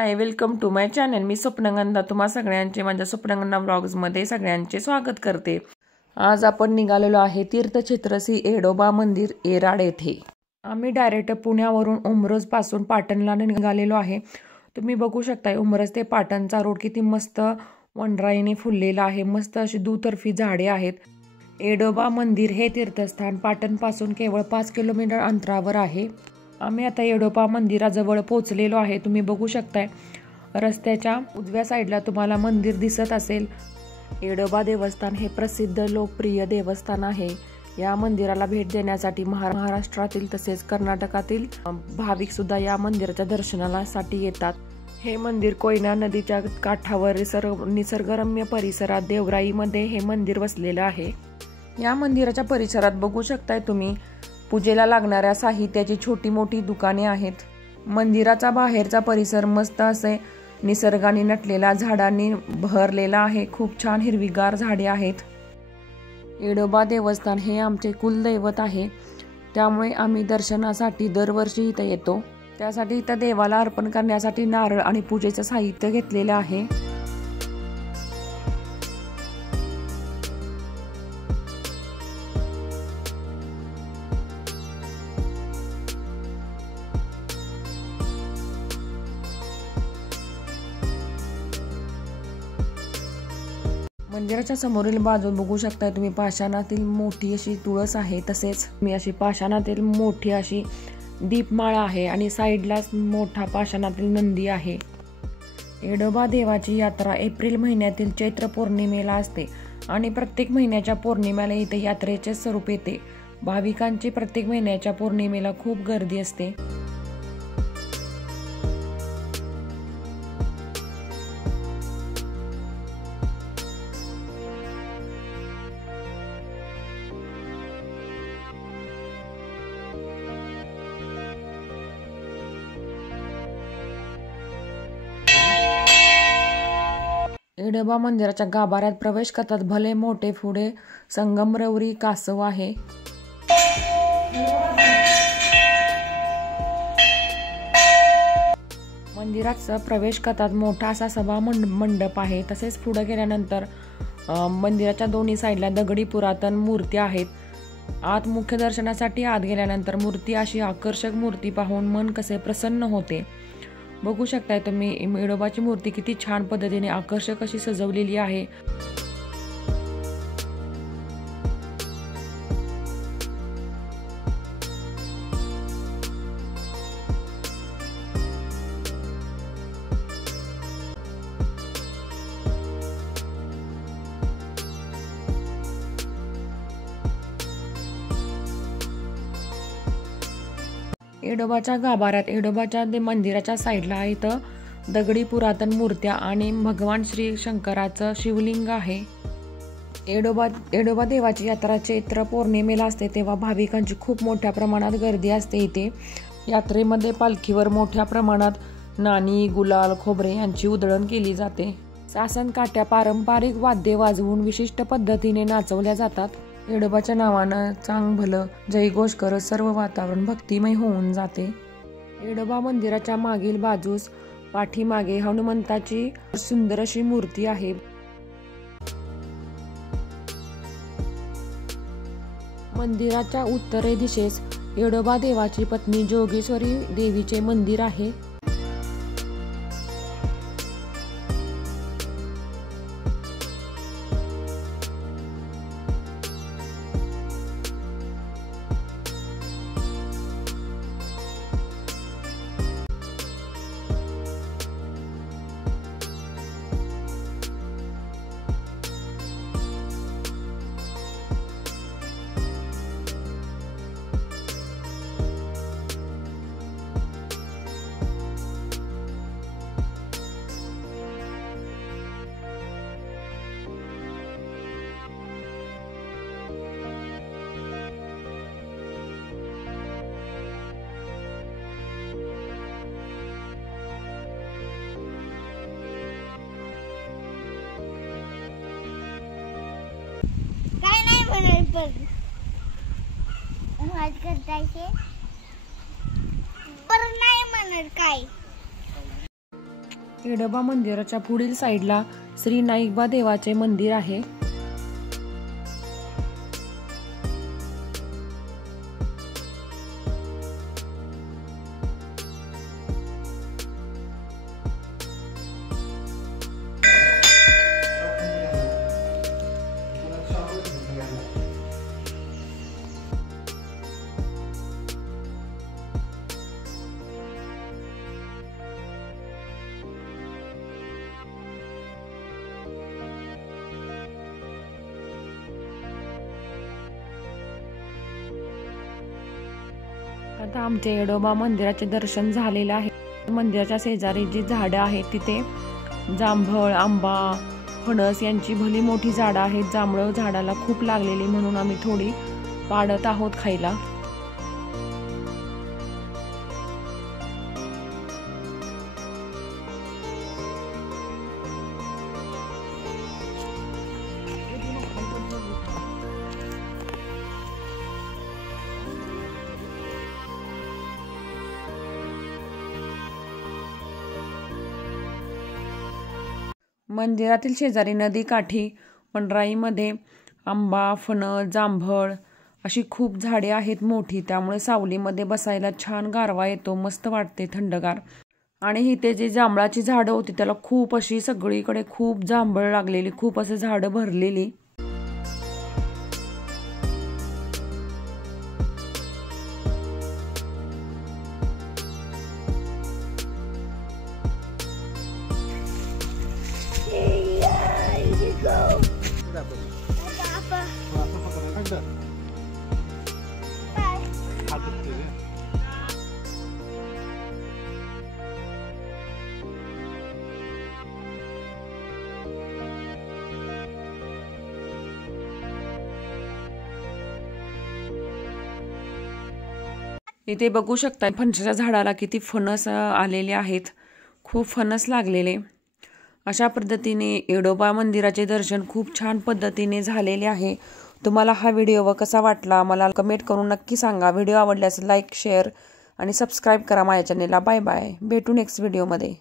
High, welcome to my channel. मी स्वप्नगंधा तुम्हा सगळ्यांचे माझ्या स्वप्नगंधा व्लॉग्समध्ये सगळ्यांचे स्वागत करते। आज आपण निघालेलो आहे तीर्थक्षेत्र श्री येडोबा मंदिर येराड येथे। आम्ही डायरेक्ट पुण्यावरून उमरज पासून पाटणला निघालेलो आहे। तुम्ही बघू शकता उमरज ते पाटणचा रोड किती मस्त वनराईने फुललेला आहे। मस्त अशी दुतर्फी झाडे आहेत। येडोबा मंदिर हे तीर्थस्थान पाटणपासून केवळ 5 किलोमीटर अंतरावर आहे। आम्ही आता येडोबा मंदिराजवळ पोहोचलेलो आहे। तुम्ही बघू शकताय रस्त्याच्या उजव्या साईडला तुम्हाला मंदिर दिसत असेल। येडोबा देवस्थान हे प्रसिद्ध लोकप्रिय देवस्थान आहे। या मंदिराला भेट देण्यासाठी महाराष्ट्रातील तसेच कर्नाटकातील भाविक सुद्धा या मंदिराच्या दर्शनासाठी येतात। हे मंदिर कोयना नदीच्या काठावर निसर्गरम्य परिसरात देवराईमध्ये हे मंदिर वसलेलं आहे। या मंदिराच्या परिसरात बघू शकताय तुम्ही पूजेला लागणाऱ्या साहित्याची छोटी मोठी दुकाने आहेत। मंदिराचा बाहेरचा परिसर मस्त असे निसर्गाने नटलेला झाडांनी बहरलेला आहे। खूप छान हिरवीगार झाडे आहेत। येडोबा देवस्थान हे आमचे कुलदैवत आहे, त्यामुळे आम्ही दर्शनासाठी दरवर्षी इथे येतो। त्यासाठी इथं देवाला अर्पण करण्यासाठी नारळ आणि पूजेचं साहित्य घेतलेलं आहे। मंदिराच्या समोरील बाजू बघू शकता तुम्ही पाषाणातील मोठी अशी तुळस आहे, तसेच मी अशी पाषाणातील मोठी अशी दीपमाळा आहे आणि साईडलाच मोठा पाषाणातील नंदी आहे। येडोबा देवाची यात्रा एप्रिल महिन्यातील चैत्र पौर्णिमेला असते आणि प्रत्येक महिन्याच्या पौर्णिमेला इथे यात्रेचे स्वरूप येते। भाविकांची प्रत्येक महिन्याच्या पौर्णिमेला खूप गर्दी असते। येडोबा मंदिराच्या गाभाऱ्यात प्रवेश करतात भले मोठे पुढे संगमरवरी कासव आहे। मंदिरात प्रवेश करतात मोठा असा सभा मंडप आहे। तसेच पुढे गेल्यानंतर मंदिराच्या दोन्ही साईडला दगडी पुरातन मूर्त्या आहेत। आत मुख्य दर्शनासाठी आत गेल्यानंतर मूर्ती अशी आकर्षक मूर्ती पाहून मन कसे प्रसन्न होते। बघू शकताय तुम्ही येडोबाची मूर्ती किती छान पद्धतीने आकर्षक अशी सजवलेली आहे। येडोबाच्या गाभाऱ्यात येडोबाच्या मंदिराच्या साईडला इथं दगडी पुरातन मूर्त्या आणि भगवान श्री शंकराचं शिवलिंग आहे। येडोबा देवाची यात्रा चैत्र पौर्णिमेला असते, तेव्हा भाविकांची खूप मोठ्या प्रमाणात गर्दी असते। इथे यात्रेमध्ये पालखीवर मोठ्या प्रमाणात नाणी, गुलाल, खोबरे यांची उधळण केली जाते। सासन काट्या पारंपरिक वाद्ये वाजवून विशिष्ट पद्धतीने नाचवल्या जातात। येडोबाच्या नावानं चांग भलं जयघोष करत सर्व वातावरण भक्तिमय होऊन जाते। येडोबा मंदिराच्या मागील बाजूस पाठीमागे हनुमंताची सुंदर अशी मूर्ती आहे। मंदिराच्या उत्तरे दिशेस येडोबा देवाची पत्नी जोगेश्वरी देवीचे मंदिर आहे। पर नाही म्हणत काय एडोबा मंदिराच्या पुढील साईडला श्री नाईकबा देवाचे मंदिर आहे। आता आमचे एडोबा मंदिराचे दर्शन झालेले आहे। मंदिराच्या शेजारी जी झाडं आहेत तिथे जांभळ, आंबा, फणस यांची भली मोठी झाडं आहेत। जांभळ झाडाला खूप लागलेली म्हणून आम्ही थोडी पाडत आहोत खायला। मंदिरातील शेजारी नदी काठी वनराईमध्ये आंबा, फणस, जांभळ अशी खूप झाडे आहेत मोठी, त्यामुळे सावलीमध्ये बसायला छान गारवा येतो, मस्त वाटते थंडगार। आणि इथे जी जांभळाची झाडं होती त्याला खूप अशी सगळीकडे खूप जांभळ लागलेली, खूप असे झाडं भरलेली। इथे बघू शकता फणसाच्या झाडाला किती फणस आलेले आहेत, खूप फणस लागलेले। अशा पद्धतीने एडोबा मंदिराचे दर्शन खूप छान पद्धतीने झालेले आहे। तुम्हाला हा व्हिडिओ कसा वाटला मला कमेंट करून नक्की सांगा। व्हिडिओ आवडल्यास लाईक, शेअर आणि सबस्क्राईब करा माझ्या चॅनेलला। बाय बाय, भेटू नेक्स्ट व्हिडिओमध्ये।